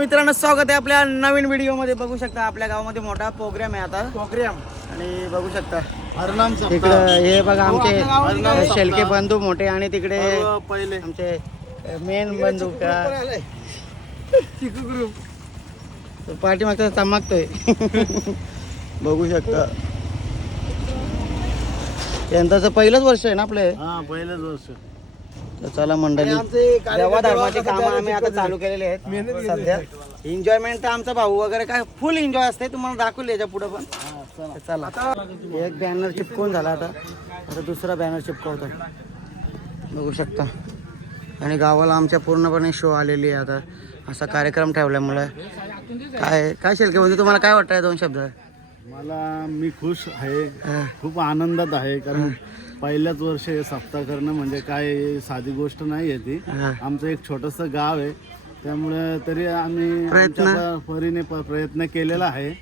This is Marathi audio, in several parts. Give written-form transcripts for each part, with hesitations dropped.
मित्रांनो, स्वागत आहे आपल्या नवीन व्हिडिओ मध्ये. बघू शकता आपल्या गावामध्ये मोठा प्रोग्राम आहे आता. आणि बघू शकता तिकडं हे बघा आमचे शेलके बंधू मोठे आणि तिकडे पहिले आमचे मेन बंधू का पार्टी मागता चमकतोय. बघू शकता यंदाचं पहिलंच वर्ष आहे ना आपले. पहिलंच वर्ष. तर चला मंडळी, देवा धर्माची कामं आम्ही आता चालू केलेले आहेत सध्या. एन्जॉयमेंट तर आमचा भाऊ वगैरे काय फुल एन्जॉय असते, तुम्हाला दाखवले याच्या पुढे पण. चला एक बॅनर चिपकवून झाला, आता दुसरा बॅनर चिपकवतो. बघू शकता. आणि गावाला आमच्या पूर्णपणे शो आलेली आहे आता, असा कार्यक्रम ठेवल्यामुळे. काय काय शेलके म्हणजे तुम्हाला काय वाटतंय दोन शब्द? मी खुश आहे, खूप आनंदात आहे. कारण पहिल्याच वर्ष हे सप्ताह करणं म्हणजे काय साधी गोष्ट नाही आहे ती. आमचं एक छोटंसं गाव आहे, त्यामुळे तरी आम्ही परीने प्रयत्न केलेला आहे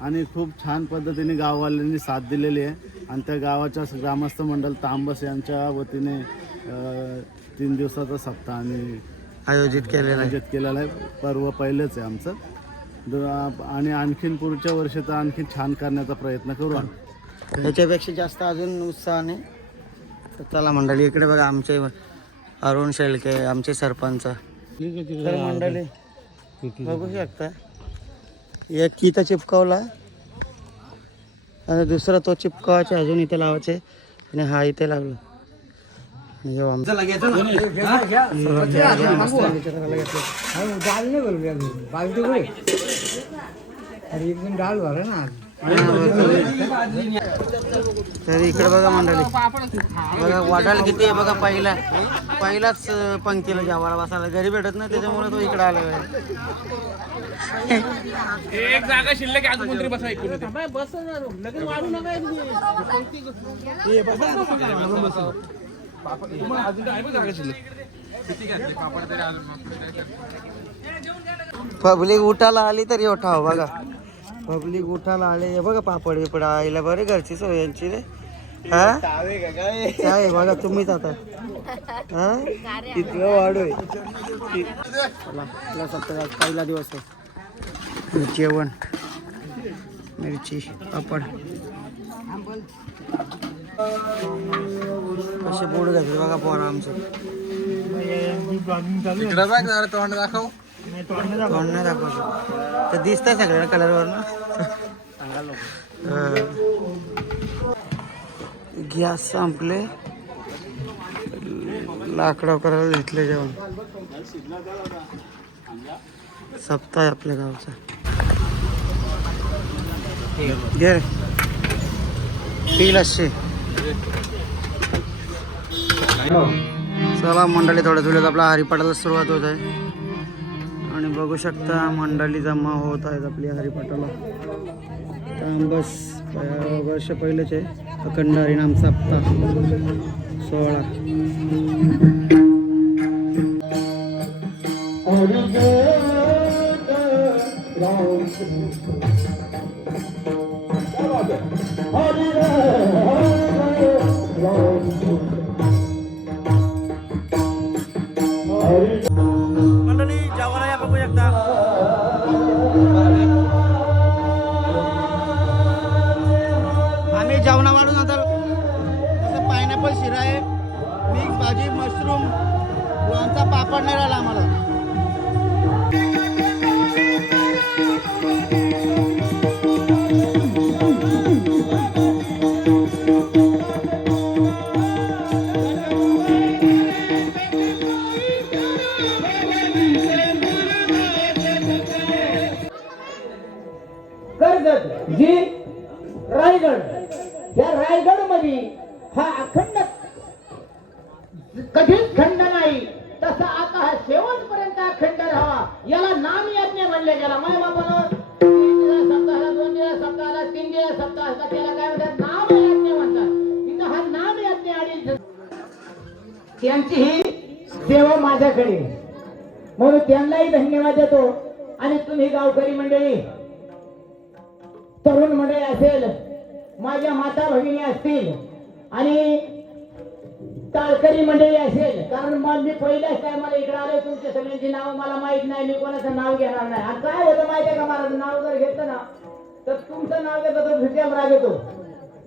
आणि खूप छान पद्धतीने गाववाल्यांनी साथ दिलेली आहे. आणि त्या गावाच्या ग्रामस्थ मंडळ तांबस यांच्या वतीने 3 दिवसाचा सप्ताह आम्ही आयोजित केलेला आहे. पर्व पहिलेच आहे आमचं. आणि आणखीन पुढच्या वर्षी तर आणखीन छान करण्याचा प्रयत्न करू. याच्यापेक्षा जास्त अजून उत्साहाने. तर चला मंडळी, इकडे बघा आमचे अरुण शेळके, आमचे सरपंच. तर मंडळी बघू शकता, एक किता चिपकावला आणि दुसरा तो चिपकावायचे अजून इथे लावायचे आणि हा इथे लागला. तर इकडे बघा मंडळी, बघा वाटायला किती आहे बघा. पहिलाच पंक्तीला जेवायला बसायला घरी भेटत नाही, त्याच्यामुळे तो इकडे आला. एक जागा शिल्लक अजून कोणतरी बसा. पब्लिक उठायला आली तरी उठाव बघा. पब्लिक उठायला आले. हे बघा पापड बिपड आईला बरे घरची सोय यांची रे. हा काय बघा तुम्हीच आता. हा इतकं वाढू सप्ताह पहिला दिवस आहे. जेवण, मिरची, पापड कसे बोर्ड घातले बघा पोरा आमचं. तोंड दाखव. तोंड नाही दाखवायचं, तर दिसतंय सगळ्या कलरवर ना. गॅस संपले, लाकडं करायला घेतले जेवण. सप्ताह आहे आपल्या गावचा. घे पील असे. चला मंडळी, थोड्या थोड्यात आपला हरिपाठाला सुरुवात होत आहे. आणि बघू शकता मंडळी जमा होत आहेत आपली हरिपाठाला. तांबस वर्ष पहिलेच आहे. अखंड हरिनाम सप्ताह 16. मंडळी जेवायला या, बघू शकता. आम्ही जेवणा वाढून आता जसं पायनॅपल शिरा आहे, मिक्स भाजी, मशरूम, लोणचा, पापड नाही राहिला आम्हाला. जी रायगड, या रायगड मध्ये हा अखंड कधीच खंड नाही, तसा आता हा शेवटपर्यंत अखंड राहावा. याला नाम यज्ञ म्हणले गेला. माय बापानं सप्ताहाला 2 दिवस, सप्ताहाला 3 दिवस, सप्ताहाला त्याला काय म्हणतात, नाम यज्ञ म्हणतात. इथं हा नाम यज्ञ आणि त्यांची ही सेवा माझ्याकडे, म्हणून त्यांनाही धन्यवाद देतो. आणि तुम्ही गावकरी मंडळी, तरुण मंडळी असेल, माझ्या माता भगिनी असतील आणि टाळकरी मंडळी असेल, कारण मग मी पहिल्याच टायमाला इकडे आलोय, तुमच्या सगळ्यांची नावं मला माहित नाही, मी कोणाचं नाव घेणार नाही. आणि काय होतं माहितीये का, मला नाव जर घेतलं ना तर तुमचं नाव घेतो तो भीत्याम राग येतो.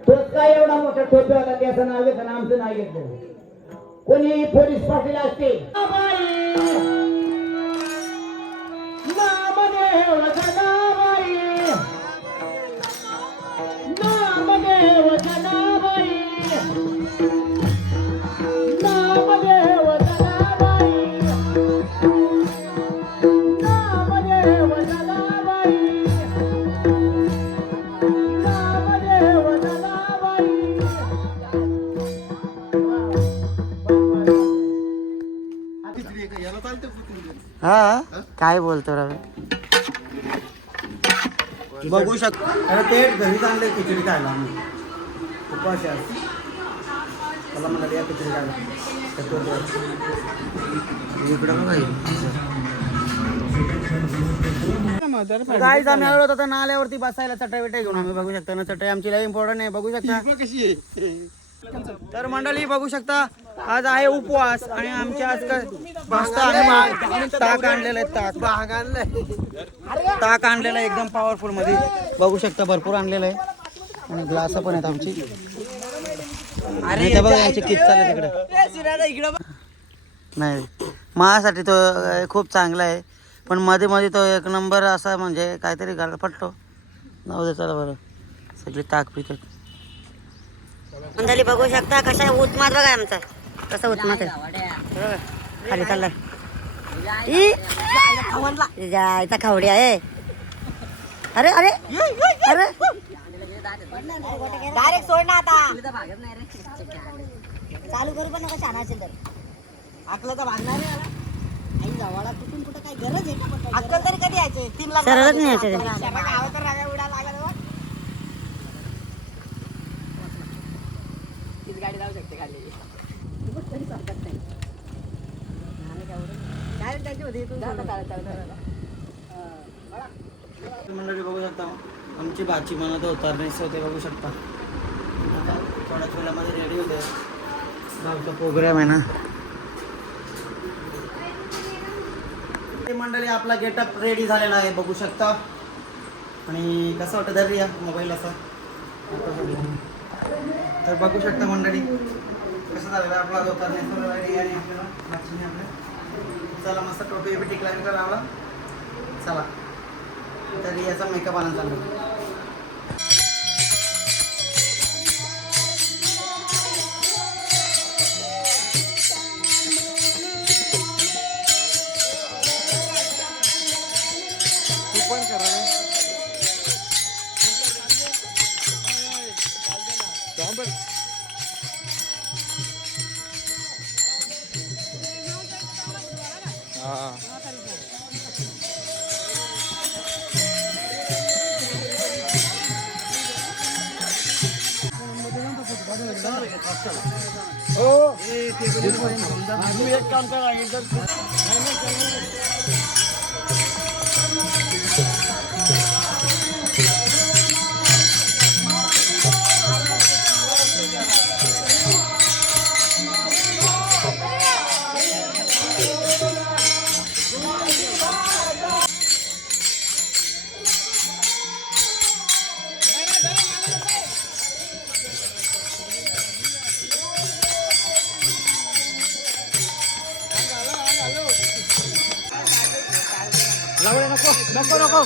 तोच काय एवढा मोठा ठोपे होता, त्याचं नाव घेतं ना आमचं नाव घेतलं. कोणी पोलीस पाटील असते, नामदेव जनाबाई, नामदेव जनाबाई, नामदेव जनाबाई, नामदेव जनाबाई, नामदेव जनाबाई. हा काय बोलतो रे, बघू शकतो. अरे ते घरीच आणले खिचडी खायला आम्ही, उपाशी आज. मला म्हणाले या खिचडी खायला इकडं गाईच आम्ही आलो होतो तर नाल्यावरती बसायला चटई बिटाई घेऊन आम्ही. बघू शकता ना, चटई आमची लई इम्पॉर्टंट आहे. बघू शकता तर मंडळी, बघू शकता आज आहे उपवास आणि आमच्या आज मस्त ताक आणलेलं आहे. ताक आणलेलं आहे एकदम पॉवरफुल मध्ये. बघू शकता भरपूर आणलेलं आहे आणि ग्लास पण आहेत आमची. अरे बघा यांची किट चालू तिकडे. नाही माझ्यासाठी तो खूप चांगला आहे, पण मध्ये मध्ये तो एक नंबर असा म्हणजे काहीतरी गाडा पडतो. जाऊ दे चला बरं, सगळी ताक पितात. मंडळी बघू शकता कसा उत्मात बघा आमचा, कसा उत्मात आहे. खाली चाललाय जायचा खावडी आहे. अरे अरे अरे डायरेक्ट सोड ना आता, चालू करू पण नका. छान असेल तर आकलं तर भागणार आहे. आई जवळा कुठून कुठं काय गरज आहे का? अक्कल तरी कधी यायचे 3 लाख सरळच नाही यायचे. तर रागा उडा लागला गाडी जाऊ शकते खाली. मंडळी बघू शकता आमची भाची म्हणत उतरण्यास होते. बघू शकता थोड्याच वेळामध्ये रेडी होते. गावचा प्रोग्राम आहे ना. मंडळी आपला गेटअप रेडी झालेला आहे बघू शकता. आणि कसं वाटतं तरी या मोबाईल असा तर बघू शकता मंडळी कसं झालेलं आपला जो करण्याचा. चला मस्त टोपी बिटी क्लाइंब लावला. चला तरी याचा मेकअप आणून चालू. एक काम करा नको नको.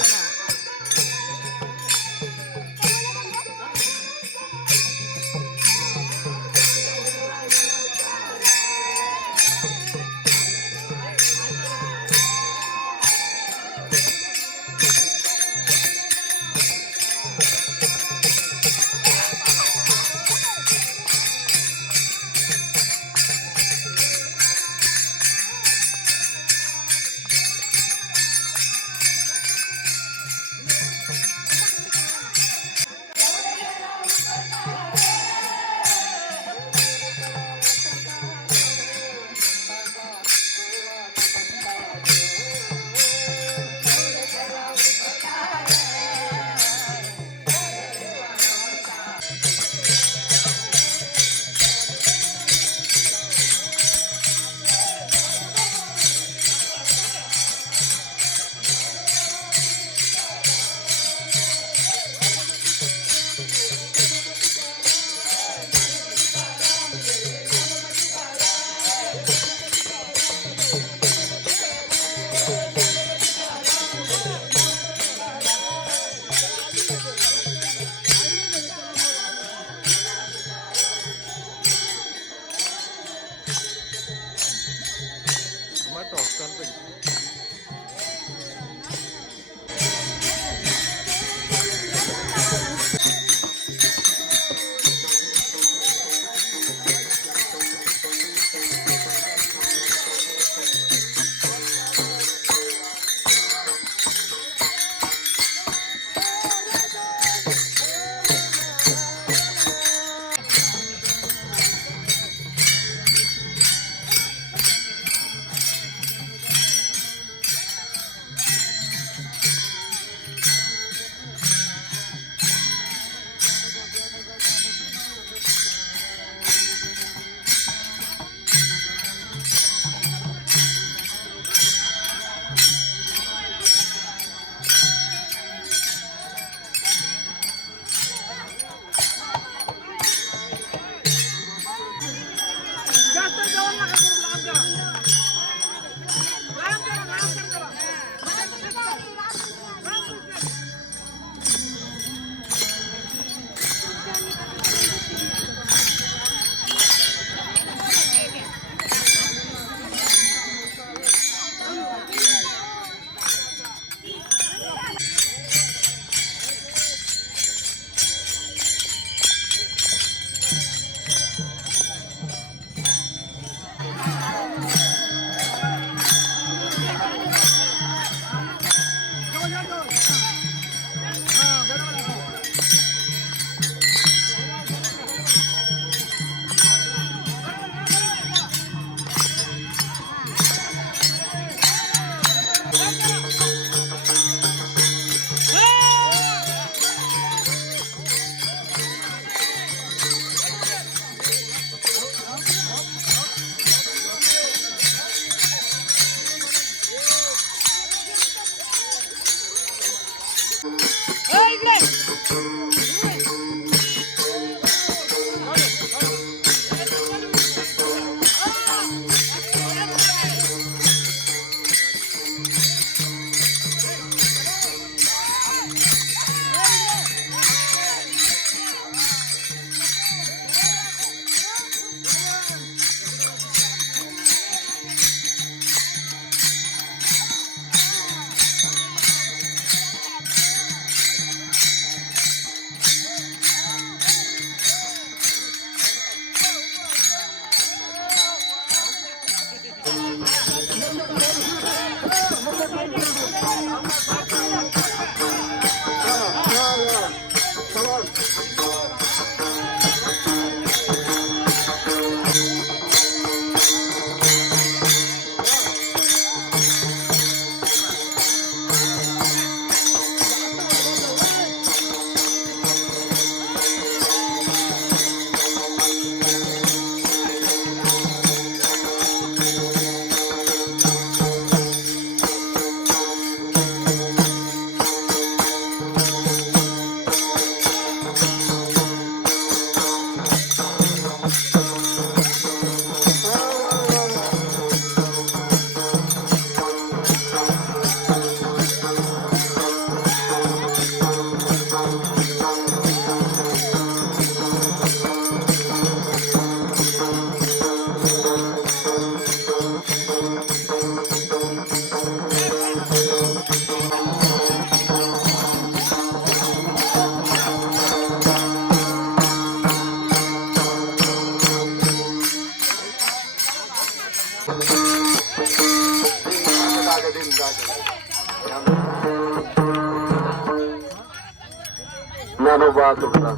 ज्ञानोबा तुकडा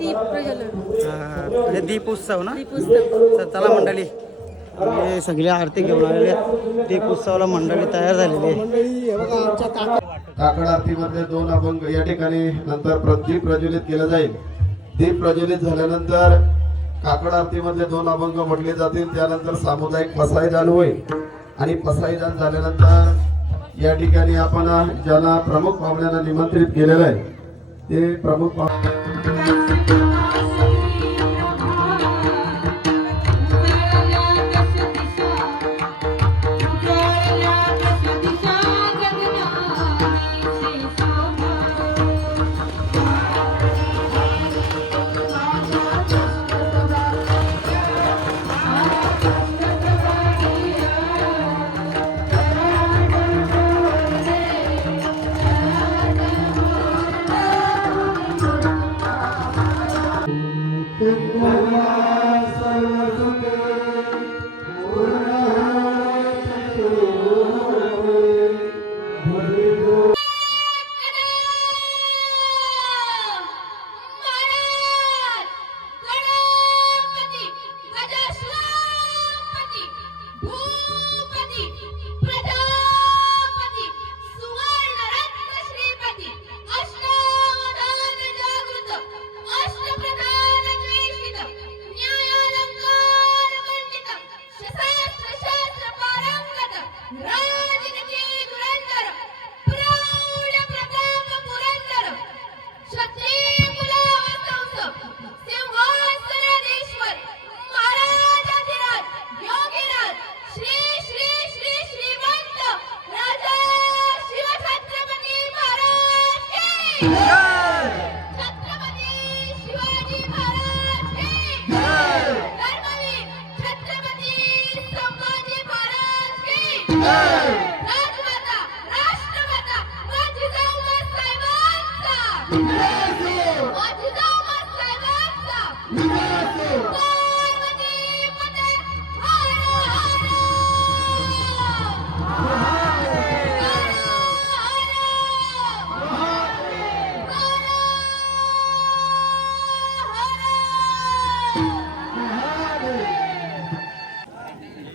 दीप प्रज्वलन म्हणजे दीपोत्सव ना. दीपोत्सव. तर चला मंडळी, हे सगळी आरती घेऊन आलेले आहेत. दीपोत्सवाला मंडळी तयार झालेली आहे. काकड आरतीमध्ये 2 अभंग या ठिकाणी नंतर दीप प्रज्वलित केला जाईल. दीप प्रज्वलित झाल्यानंतर काकड आरतीमध्ये 2 अभंग म्हटले जातील. त्यानंतर सामुदायिक पसायदान होईल आणि पसायदान झाल्यानंतर या ठिकाणी आपण ज्याला प्रमुख पाहुण्यांना निमंत्रित केलेलं आहे ते प्रमुख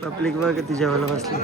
पब्लिक बघ किती जेवायला बसली.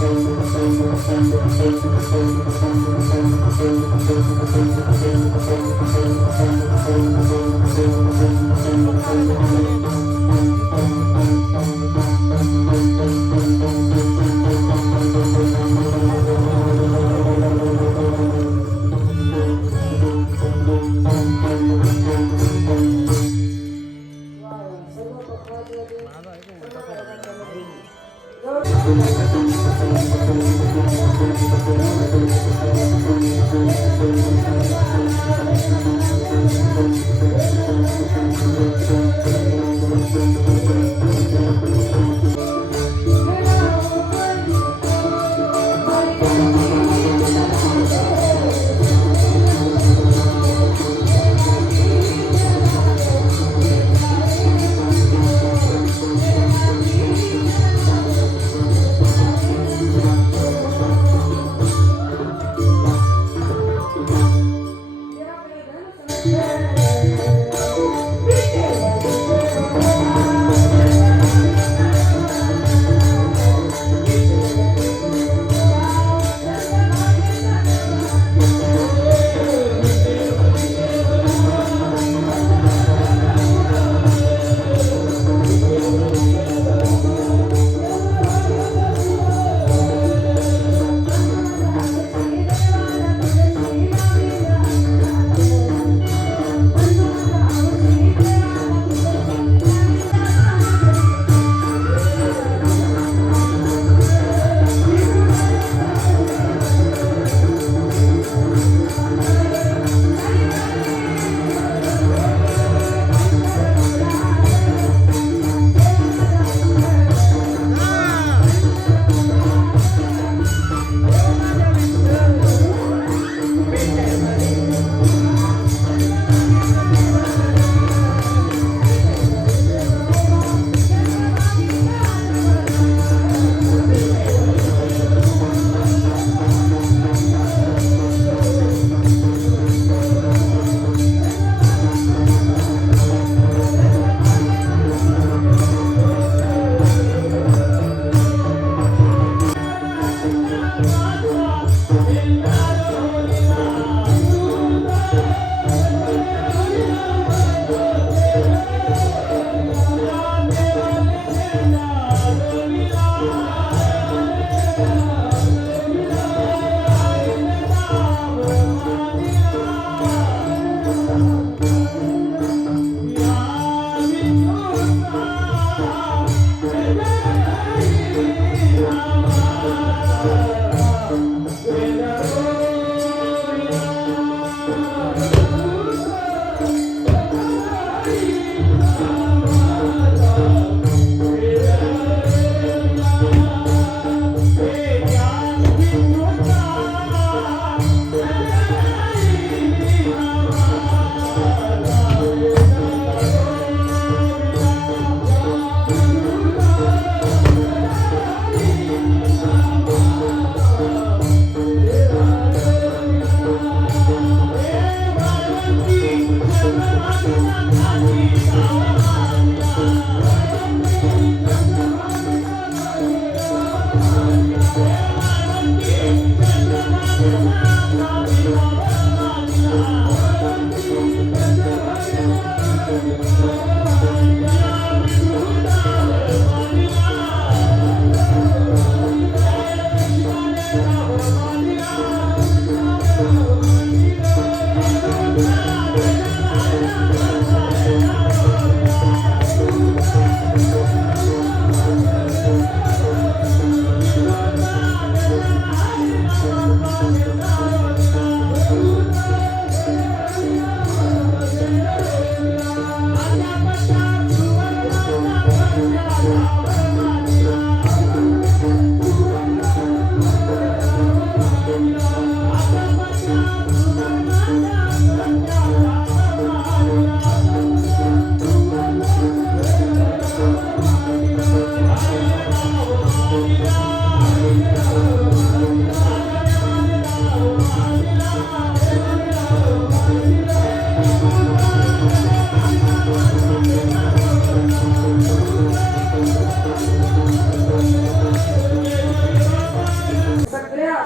Thank you.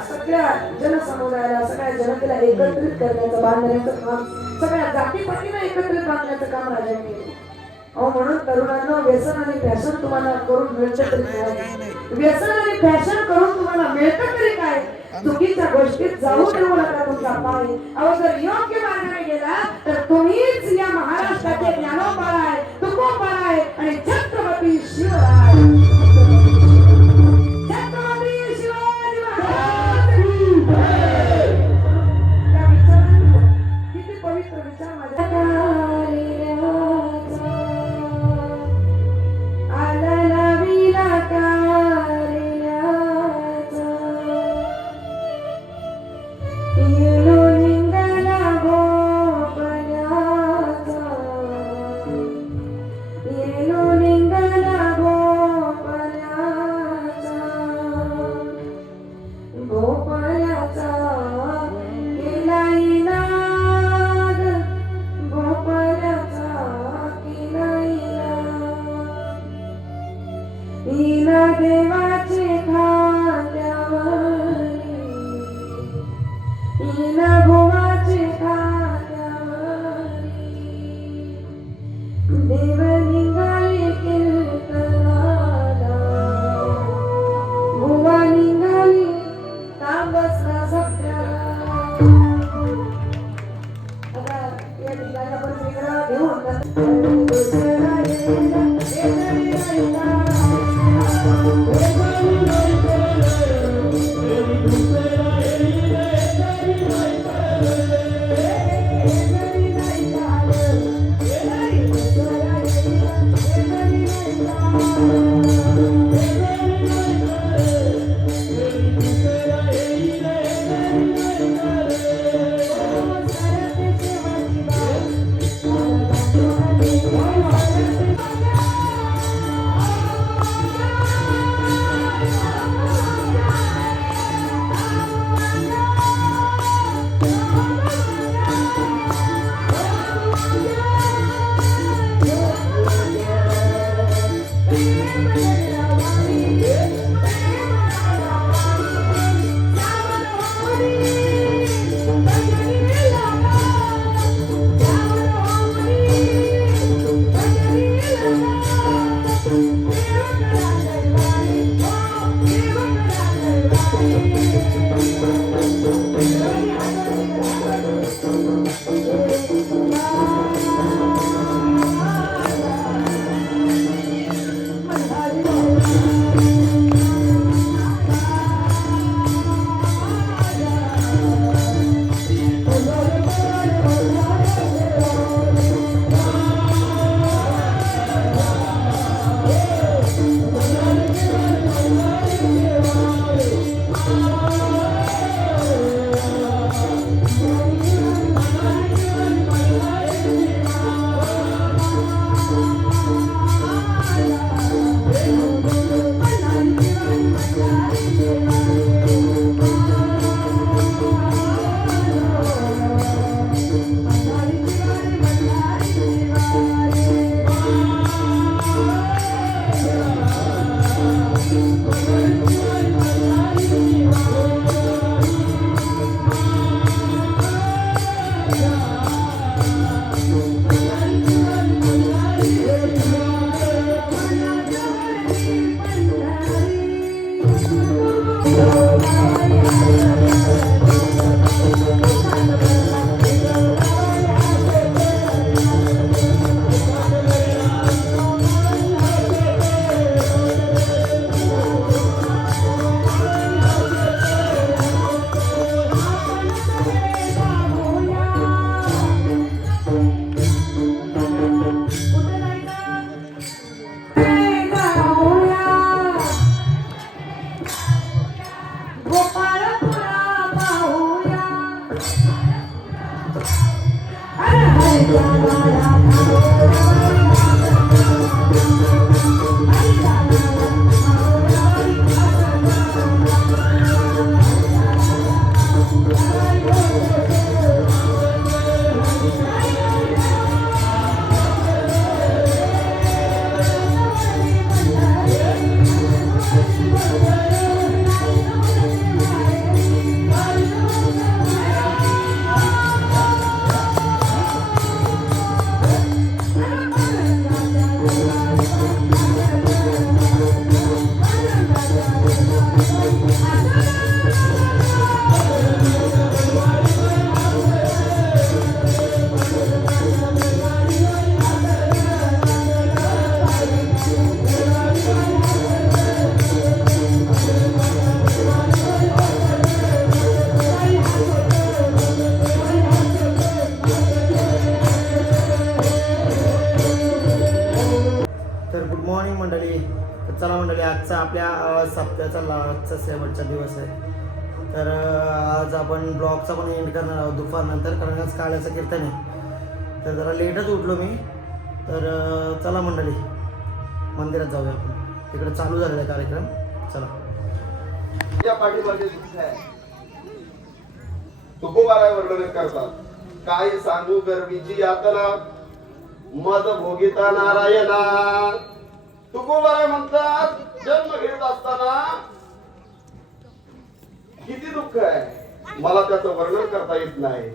सगळ्या जनसमुदायाला सगळ्या जनतेला एकत्रित करण्याचं बांधण्याचं काम सगळ्या जातीपातीला एकत्रित बांधण्याचं काम राजाने केलं. अहो म्हणून तरुणांना व्यसन आणि फॅशन तुम्हाला करून मिळतं तरी काय? व्यसन आणि फॅशन करून तुम्हाला मिळतं तरी काय? चुकीच्या गोष्टीत जाऊ देऊ नका तुमचा पाय. अहो जर योग्य मार्गाने गेला तर तुम्हीच या महाराष्ट्राचे ज्ञानोबा आहे, तुकोबा आहे आणि छत्रपती शिवराय. छत्रपती शिवाजी महाराज की जय. त्या विचारांनी किती पवित्र विचार माझ्या देवाचे खात्यावरी भुवाचे खात्यावरी देव निघाले कीर्तनाला भुवा निघाली तांबसला सत्याला. आता या ठिकाणी आपण वेगळा घेऊन आजचा आपल्या सप्त्याचा लास्टचा शेवटचा दिवस आहे. तर आज आपण ब्लॉगचा पण एंड करणार आहोत दुपारनंतर, कारण आज काळ्याचं कीर्तन आहे. तर जरा लेटच उठलो मी. तर चला मंडळी मंदिरात जाऊया आपण, तिकडे चालू झालेला आहे कार्यक्रम. चला. तुकोबाराय वर्णन करतात, काय सांगू गर्वीची यातना मद भोगिता नारायणा. तुकोबाराय म्हणतात, जन्म घेत असताना किती दुःख आहे, मला त्याचं वर्णन करता येत नाही.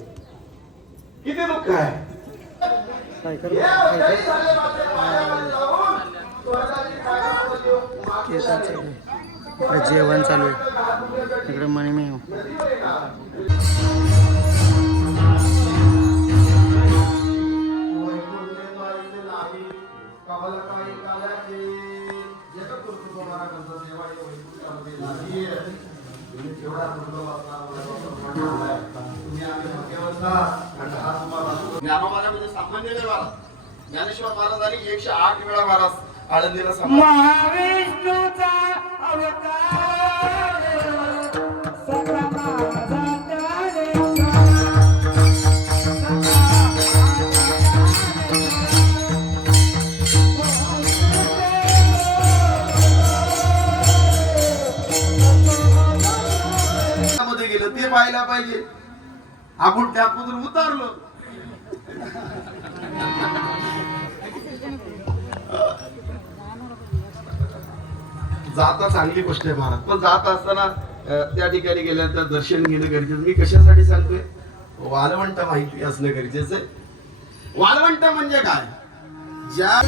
किती दुःख आहे. इकडे जेवण चालू आहे, इकडे मणी मी ज्ञानोबाला म्हणजे सामान्य नाही महाराज. ज्ञानेश्वर महाराजांनी 108 वेळा महाराज आळंदीला महाविष्णूचा अवतार सगळा माझा मध्ये गेलं ते पाहायला पाहिजे. आपण त्यापासून उतारलो. जाता चांगली गोष्ट आहे महाराज, पण जात असताना त्या ठिकाणी गेल्यानंतर दर्शन घेणं गरजेचं. मी कशासाठी सांगतोय, वाळवंट माहिती असणं गरजेचं आहे. वाळवंट म्हणजे काय, ज्या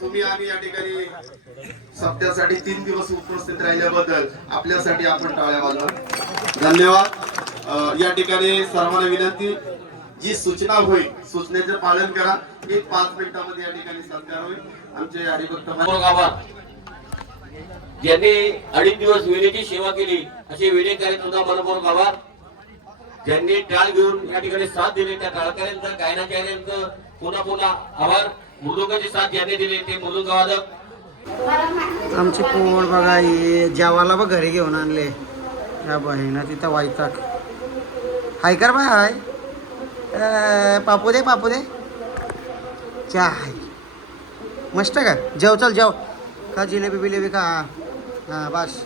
तुम्ही आम्ही या ठिकाणी सप्त्यासाठी 3 दिवस उपस्थित राहिल्याबद्दल आपल्यासाठी आपण टाळ्या वाजवा. धन्यवाद. या ठिकाणी सर्वांना विनंती, जी सूचना होईल सूचनेचे पालन करा. 1-5 मिनिटांमध्ये या ठिकाणी सत्कार होईल. आमचे हरिभक्त ज्यांनी 2.5 दिवस वेळेची सेवा केली असे वेळेकरी सुद्धा मनपूर्वक आभार. ज्यांनी टाळ घेऊन या ठिकाणी साथ दिली त्या टाळकऱ्यांचं गायनाचार्यांचं पुन्हा पुन्हा आभार. मृदुंगाची साथ ज्यांनी दिली ते मृदुंग वादक. आमची पोळ बघा हे जेवायला बघ घरी घेऊन आणले या बहिणा तिथं वायताक हाय कर बाय हाय पापू दे चहा हाय मस्त का जेव चल जेव का जिलेबी बिलेबी का हां बस